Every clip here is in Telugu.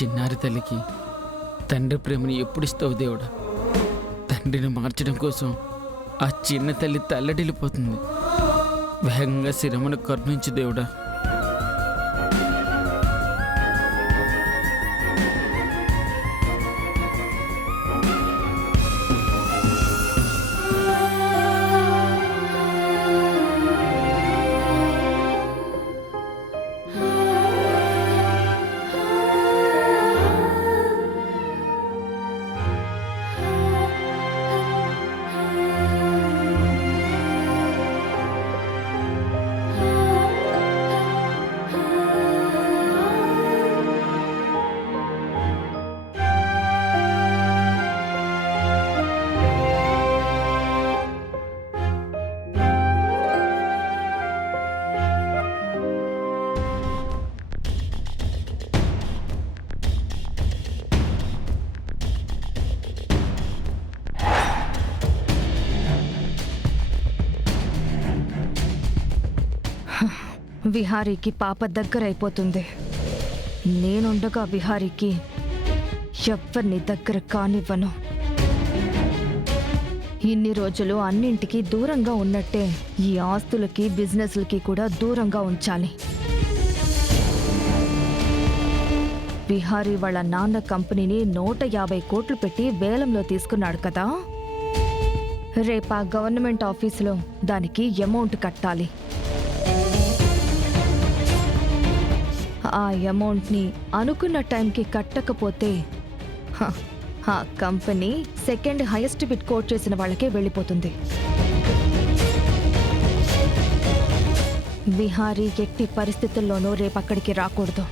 చిన్నారి తల్లికి తండ్రి ప్రేమని ఎప్పుడిస్తావు దేవుడా? తండ్రిని మార్చడం కోసం ఆ చిన్న తల్లి తల్లడిల్లిపోతుంది. వేగంగా శిరమును కరుణించు దేవుడా. విహారీకి పాప దగ్గరైపోతుంది. నేనుండగా విహారీకి ఎవ్వరిని దగ్గర కానివ్వను. ఇన్ని రోజులు అన్నింటికీ దూరంగా ఉన్నట్టే ఈ ఆస్తులకి బిజినెస్లకి కూడా దూరంగా ఉంచాలి. విహారీ వాళ్ళ నాన్న కంపెనీని 150 కోట్లు పెట్టి వేలంలో తీసుకున్నాడు కదా. రేపా గవర్నమెంట్ ఆఫీసులో దానికి అమౌంట్ కట్టాలి. ఆ అమౌంట్ని అనుకున్న టైంకి కట్టకపోతే ఆ company second highest bid quote చేసిన వాళ్ళకే వెళ్ళిపోతుంది. విహారీ ఎట్టి పరిస్థితుల్లోనూ రేపక్కడికి రాకూడదు.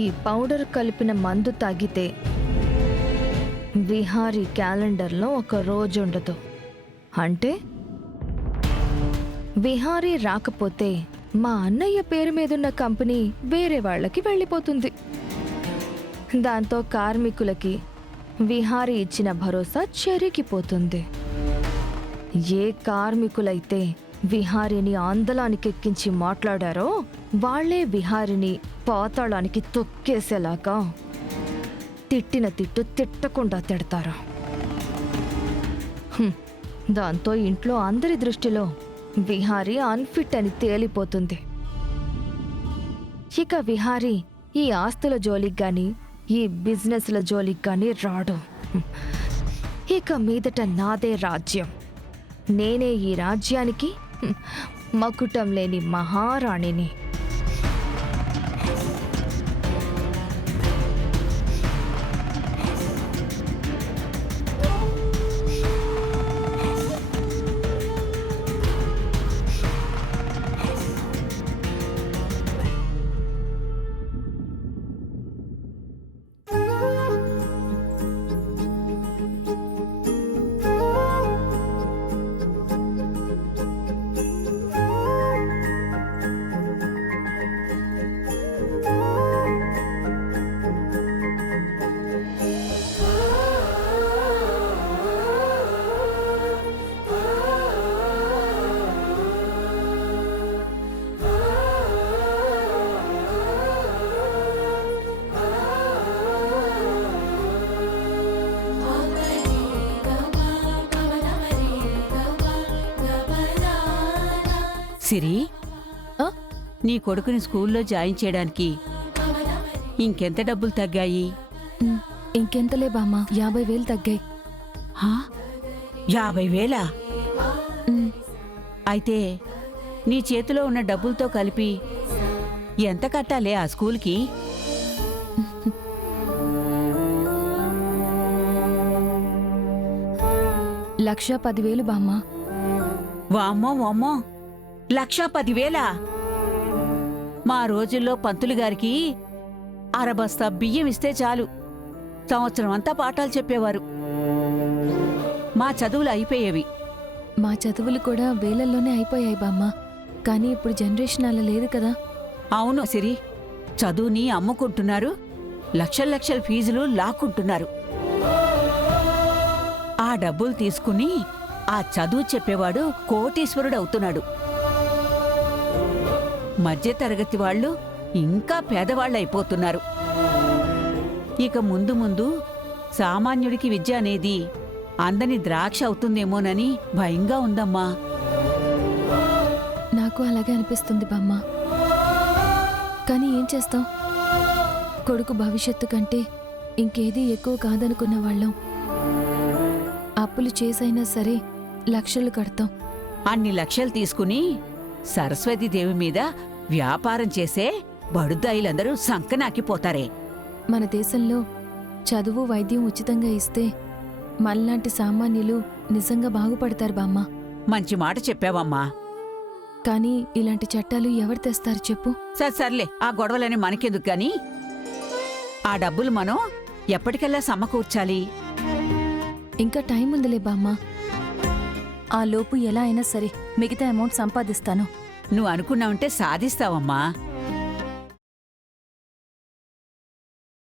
ఈ పౌడర్ కలిపిన మందు తాగితే విహారీ క్యాలెండర్లో ఒక రోజు ఉండదు. అంటే విహారీ రాకపోతే మా అన్నయ్య పేరు మీదున్న కంపెనీ వేరే వాళ్ళకి వెళ్ళిపోతుంది. దాంతో కార్మికులకి విహారీ ఇచ్చిన భరోసా చెరిగిపోతుంది. ఏ కార్మికులైతే విహారీని ఆందోళనకి ఎక్కించి మాట్లాడారో వాళ్లే విహారీని పాతాళానికి తొక్కేసేలాగా తిట్టిన తిట్టు తిట్టకుండా తిడతారు. దాంతో ఇంట్లో అందరి దృష్టిలో విహారీ అన్ఫిట్ అని తేలిపోతుంది. ఇక విహారీ ఈ ఆస్తుల జోలికి గాని ఈ బిజినెస్ల జోలికి గాని రాడు. ఇక మీదట నాదే రాజ్యం. నేనే ఈ రాజ్యానికి మకుటం లేని మహారాణిని. సిరి, నీ కొడుకుని స్కూల్లో జాయిన్ చేయడానికి ఇంకెంత డబ్బులు తగ్గాయి? ఇంకెంతలే బామ్మ, 50,000 తగ్గాయి. హా? 50,000? అయితే నీ చేతిలో ఉన్న డబ్బులతో కలిపి ఎంత కట్టాలే ఆ స్కూల్కి? లక్ష 10,000 బామ్మ. వామ్మో వామ్మో, 1,10,000? మా రోజుల్లో పంతులు గారికి అరబస్తా బియ్యం ఇస్తే చాలు, సంవత్సరం అంతా పాఠాలు చెప్పేవారు. మా చదువులు అయిపోయేవి. మా చదువులు కూడా వేలల్లోనే అయిపోయాయి బామ్మ. కానీ ఇప్పుడు జనరేషన్ అలా లేదు కదా. అవును సిరి, చదువుని అమ్ముకుంటున్నారు, లక్షల లక్షల ఫీజులు లాక్కుంటున్నారు. ఆ డబ్బులు తీసుకుని ఆ చదువు చెప్పేవాడు కోటీశ్వరుడవుతున్నాడు. మధ్యతరగతి వాళ్ళు ఇంకా పేదవాళ్ళైపోతున్నారు. ఇక ముందు ముందు సామాన్యుడికి విద్య అనేది అందని ద్రాక్ష అవుతుందేమోనని భయంగా ఉందమ్మా. నాకు అలాగే అనిపిస్తుంది బామ్మ. కానీ ఏం చేస్తాం? కొడుకు భవిష్యత్తు కంటే ఇంకేదీ ఎక్కువ కాదనుకున్న వాళ్ళం. అప్పులు చేసైనా సరే లక్షలు కడతాం. అన్ని లక్షలు తీసుకుని సరస్వతీదేవి మీద వ్యాపారం చేసే బడుద్దాయిలందరూ సంకనాకిపోతారే. మన దేశంలో చదువు వైద్యం ఉచితంగా ఇస్తే మనలాంటి సామాన్యులు నిజంగా బాగుపడతారు బామ్మ. మంచి మాట చెప్పావమ్మా. కానీ ఇలాంటి చట్టాలు ఎవరు తెస్తారు చెప్పు? సర్లే, ఆ గొడవలని మనకెందుకు గాని, ఆ డబ్బులు మనం ఎప్పటికల్లా సమకూర్చాలి? ఇంకా టైం ఉందిలే బామ్మ. ఆ లోపు ఎలా అయినా సరే మిగతా అమౌంట్ సంపాదిస్తాను. నువ్వు అనుకున్నావంటే సాధిస్తావమ్మా.